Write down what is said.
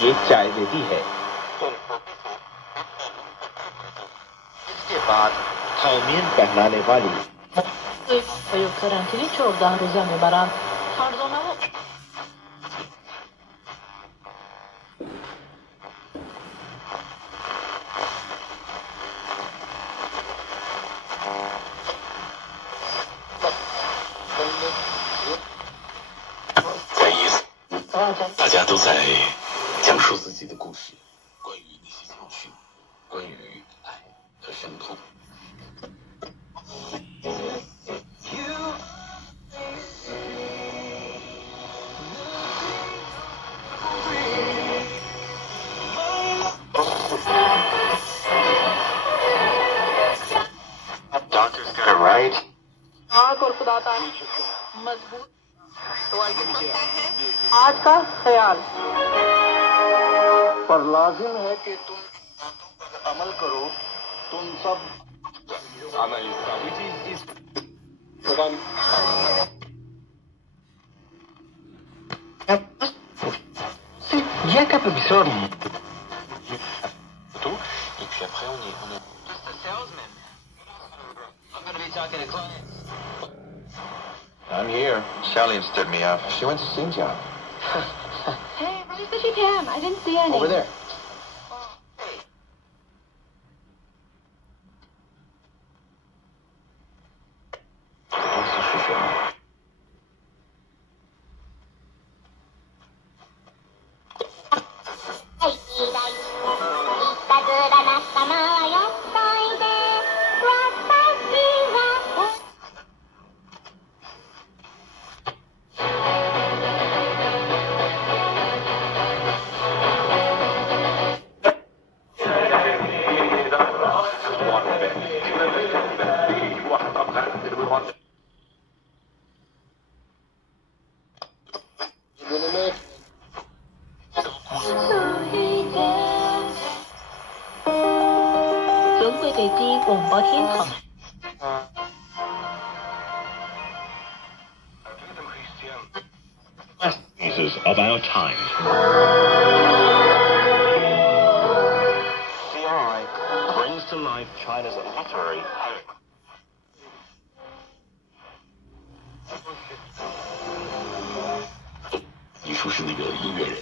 ये चाय देती है। इसके बाद थाउमियन पहनाने वाली karantini çoktan rüzemi baran tarzona bu.大家都在讲述自己的故事，关于那些教训，关于爱和伤痛。Doctor's got it right. आँख और खुदाता मजबूत तो आज का ख्याल पर लाजिम है कि तुम बातों पर अमल करो। तुम सब Viens qu'un peu bizarre. Et puis après on est... Just a salesman. I'm gonna be talking to clients. I'm here. Sally stood me up. She went to Xinjiang. Hey, where's the GPM? I didn't see any. Over there. Masterpieces of our time. CRI brings to life China's literary poet. 你说是那个音乐人。